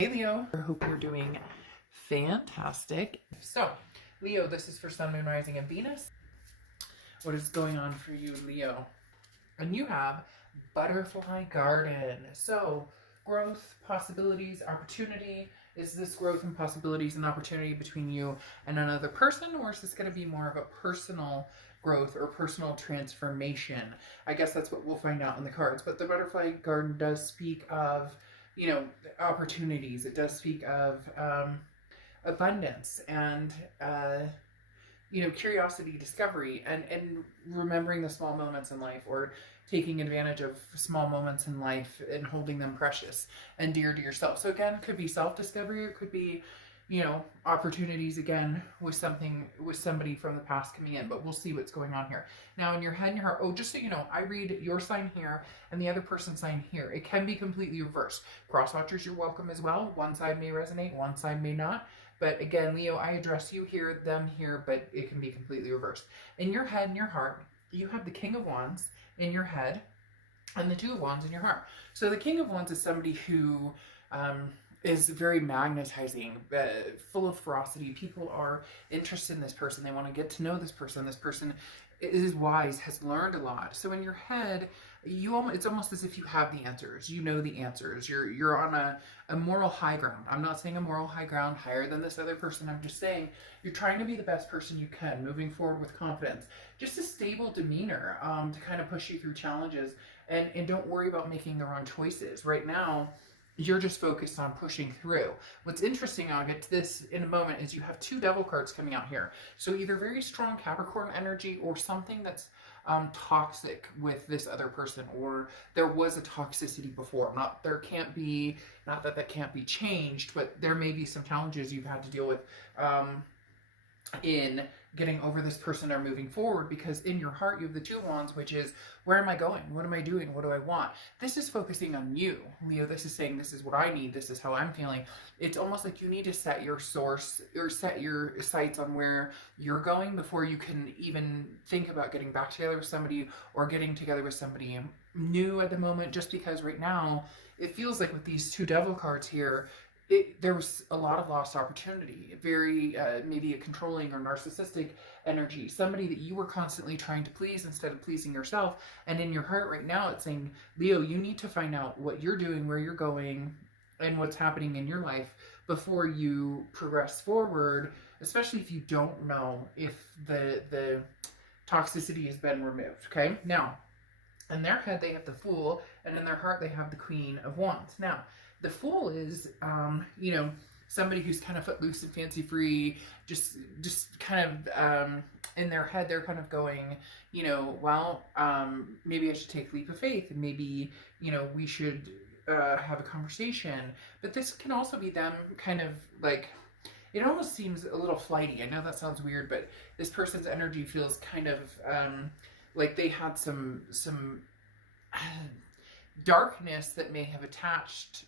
Hey Leo, I hope you're doing fantastic. So, Leo, this is for Sun, Moon, Rising, and Venus. What is going on for you, Leo? And you have Butterfly Garden. So, growth, possibilities, opportunity. Is this growth and possibilities and opportunity between you and another person, or is this going to be more of a personal growth or personal transformation? I guess that's what we'll find out in the cards. But the Butterfly Garden does speak of, opportunities. It does speak of abundance and curiosity, discovery, and remembering the small moments in life, or taking advantage of small moments in life and holding them precious and dear to yourself. So again, it could be self-discovery, or it could be, opportunities again with somebody from the past coming in, but we'll see what's going on here. Now in your head and your heart, oh, just so you know, I read your sign here and the other person's sign here. It can be completely reversed. Cross watchers, you're welcome as well. One side may resonate, one side may not. But again, Leo, I address you here, them here, but it can be completely reversed. In your head and your heart, you have the King of Wands in your head and the Two of Wands in your heart. So the King of Wands is somebody who is very magnetizing, full of ferocity. People are interested in this person. They want to get to know this person. This person is wise, has learned a lot. So in your head, it's almost as if you have the answers. You know the answers. You're on a moral high ground. I'm not saying a moral high ground higher than this other person. I'm just saying you're trying to be the best person you can, moving forward with confidence. Just a stable demeanor to kind of push you through challenges, and don't worry about making the wrong choices. Right now, you're just focused on pushing through. What's interesting, I'll get to this in a moment, is you have two devil cards coming out here. So either very strong Capricorn energy, or something that's toxic with this other person, or there was a toxicity before. Not that that can't be changed, but there may be some challenges you've had to deal with in getting over this person or moving forward, because in your heart you have the Two of Wands, which is, where am I going? What am I doing? What do I want? This is focusing on you, Leo. This is saying, this is what I need. This is how I'm feeling. It's almost like you need to set your source, or set your sights on where you're going before you can even think about getting back together with somebody, or getting together with somebody new at the moment, just because right now it feels like with these two devil cards here, there was a lot of lost opportunity, very maybe a controlling or narcissistic energy, somebody that you were constantly trying to please instead of pleasing yourself. And in your heart right now, it's saying, Leo, you need to find out what you're doing, where you're going, and what's happening in your life before you progress forward, especially if you don't know if the toxicity has been removed, okay? Now, in their head, they have the Fool, and in their heart, they have the Queen of Wands. Now, the Fool is, somebody who's kind of footloose and fancy-free, just kind of, in their head, they're kind of going, well, maybe I should take a leap of faith, and maybe, we should have a conversation. But this can also be them kind of like, it almost seems a little flighty. I know that sounds weird, but this person's energy feels kind of like they had some darkness that may have attached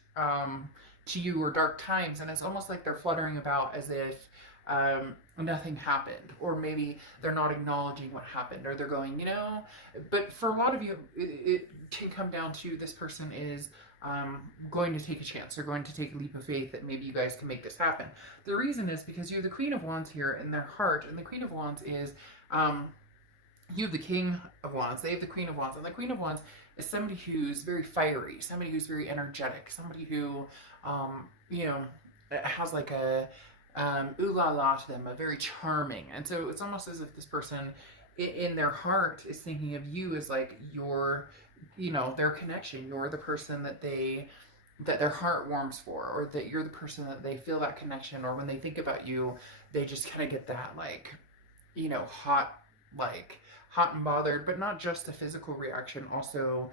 to you, or dark times, and it's almost like they're fluttering about as if nothing happened, or maybe they're not acknowledging what happened, or they're going, but for a lot of you, it can come down to, this person is going to take a chance, or going to take a leap of faith that maybe you guys can make this happen. The reason is because you have the Queen of Wands here in their heart, and the Queen of Wands is, you have the King of Wands, they have the Queen of Wands, and the Queen of Wands is somebody who's very fiery, somebody who's very energetic, somebody who, has like a ooh la la to them, a very charming. And so it's almost as if this person in their heart is thinking of you as like your, their connection. You're the person that their heart warms for, or that you're the person that they feel that connection, or when they think about you, they just kind of get that like, hot and bothered, but not just a physical reaction, also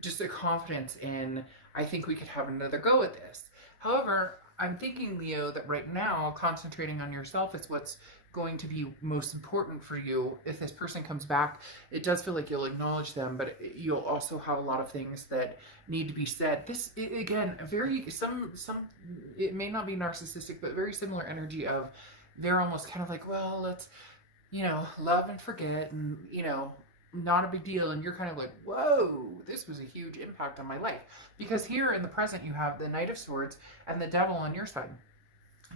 just a confidence in, I think we could have another go at this. However, I'm thinking, Leo, that right now, concentrating on yourself is what's going to be most important for you. If this person comes back, it does feel like you'll acknowledge them, but you'll also have a lot of things that need to be said. This, again, it may not be narcissistic, but very similar energy of, they're almost kind of like, well, let's, love and forget, and, not a big deal, and you're kind of like, whoa, this was a huge impact on my life. Because here in the present, you have the Knight of Swords and the Devil on your side.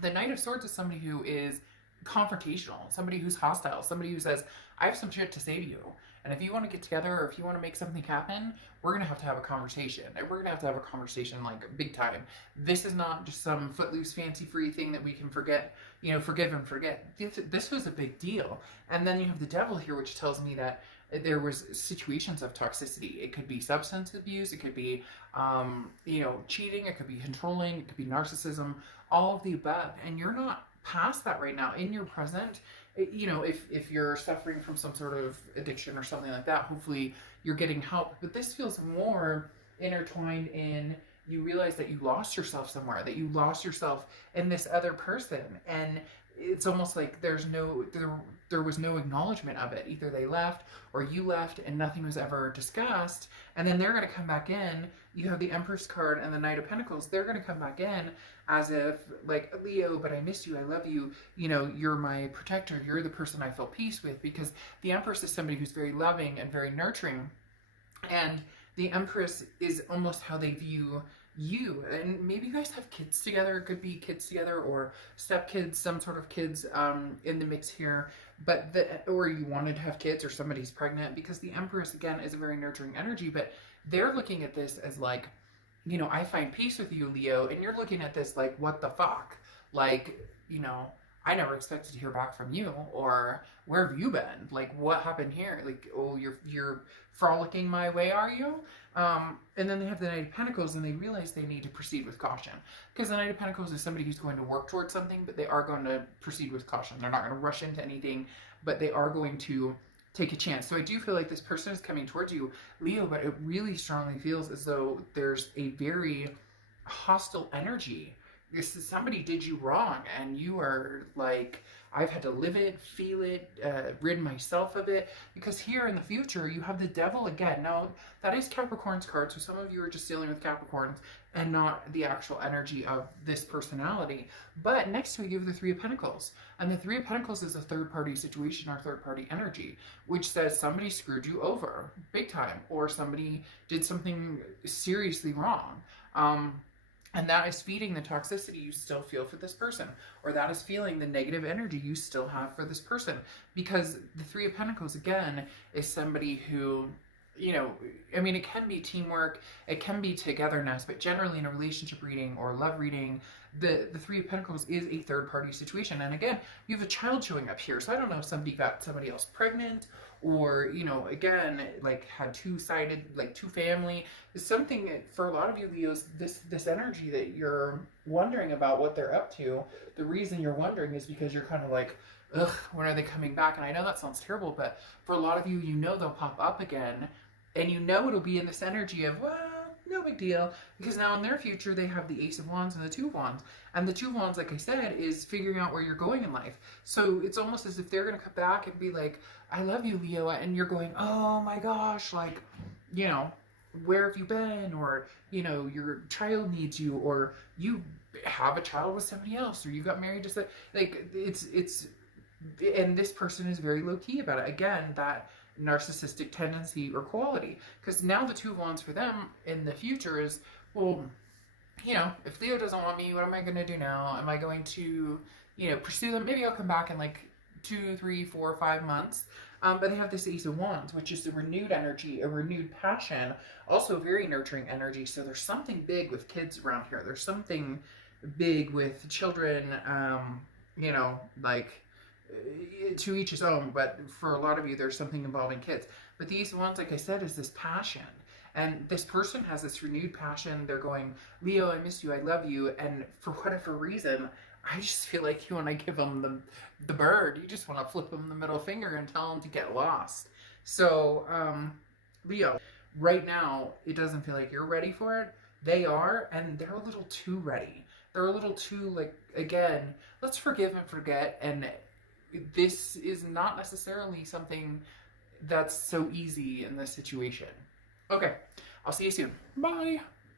The Knight of Swords is somebody who is confrontational, somebody who's hostile, somebody who says, I have some shit to say to you. And if you want to get together or if you want to make something happen, we're going to have a conversation. And we're going to have a conversation like big time. This is not just some footloose, fancy free thing that we can forget, you know, forgive and forget. This was a big deal. And then you have the Devil here, which tells me that there was situations of toxicity. It could be substance abuse. It could be, you know, cheating. It could be controlling. It could be narcissism, all of the above. And you're not past that right now. In your present, you know, if you're suffering from some sort of addiction or something like that, hopefully you're getting help. But this feels more intertwined in, you realize that you lost yourself somewhere, that you lost yourself in this other person. And it's almost like there was no acknowledgement of it. Either they left or you left and nothing was ever discussed. And then they're going to come back in. You have the Empress card and the Knight of Pentacles. They're going to come back in as if, like, Leo, but I miss you, I love you, you know, you're my protector, you're the person I feel peace with. Because the Empress is somebody who's very loving and very nurturing. And the Empress is almost how they view you. And maybe you guys have kids together. It could be kids together or stepkids, some sort of kids in the mix here. But or you wanted to have kids or somebody's pregnant, because the Empress, again, is a very nurturing energy. But they're looking at this as like, you know, I find peace with you, Leo. And you're looking at this like, what the fuck? Like, you know, I never expected to hear back from you, or where have you been? Like, what happened here? Like, oh, you're frolicking my way, are you? And then they have the Knight of Pentacles, and they realize they need to proceed with caution. Because the Knight of Pentacles is somebody who's going to work towards something, but they are going to proceed with caution. They're not going to rush into anything, but they are going to take a chance. So I do feel like this person is coming towards you, Leo, but it really strongly feels as though there's a very hostile energy. This is, somebody did you wrong, and you are like, I've had to live it, feel it, rid myself of it. Because here in the future, you have the Devil again. Now, that is Capricorn's card, so some of you are just dealing with Capricorns and not the actual energy of this personality. But next to it, you have the Three of Pentacles. And the Three of Pentacles is a third-party situation or third-party energy, which says somebody screwed you over big time, or somebody did something seriously wrong. And that is feeding the toxicity you still feel for this person. Or that is feeling the negative energy you still have for this person. Because the Three of Pentacles, again, is somebody who, you know, I mean, it can be teamwork, it can be togetherness, but generally in a relationship reading or love reading, the Three of Pentacles is a third-party situation. And again, you have a child showing up here. So I don't know if somebody got somebody else pregnant, or, you know, again, like had two-sided, like two family. Something for a lot of you Leos, this energy that you're wondering about what they're up to, the reason you're wondering is because you're kind of like, ugh, when are they coming back? And I know that sounds terrible, but for a lot of you, you know they'll pop up again, and you know it'll be in this energy of, well, no big deal, because now in their future they have the Ace of Wands and the Two of Wands. And the Two of Wands, like I said, is figuring out where you're going in life. So it's almost as if they're going to come back and be like, I love you, Leo, and you're going, oh my gosh, like, you know, where have you been? Or, you know, your child needs you, or you have a child with somebody else, or you got married to some, like, it's, and this person is very low-key about it. Again, that narcissistic tendency or quality. Because now the Two of Wands for them in the future is, well, you know, if Leo doesn't want me, what am I going to do now? Am I going to, you know, pursue them? Maybe I'll come back in like 2, 3, 4, 5 months. But they have this Ace of Wands, which is a renewed energy, a renewed passion, also very nurturing energy. So there's something big with kids around here. There's something big with children, you know, like, to each his own, but for a lot of you, there's something involving kids. But the Ace of Wands, like I said, is this passion. And this person has this renewed passion. They're going, Leo, I miss you, I love you. And for whatever reason, I just feel like you want to give them the bird. You just want to flip them the middle finger and tell them to get lost. So, Leo, right now, it doesn't feel like you're ready for it. They are, and they're a little too ready. They're a little too, like, again, let's forgive and forget. And this is not necessarily something that's so easy in this situation. Okay, I'll see you soon. Bye.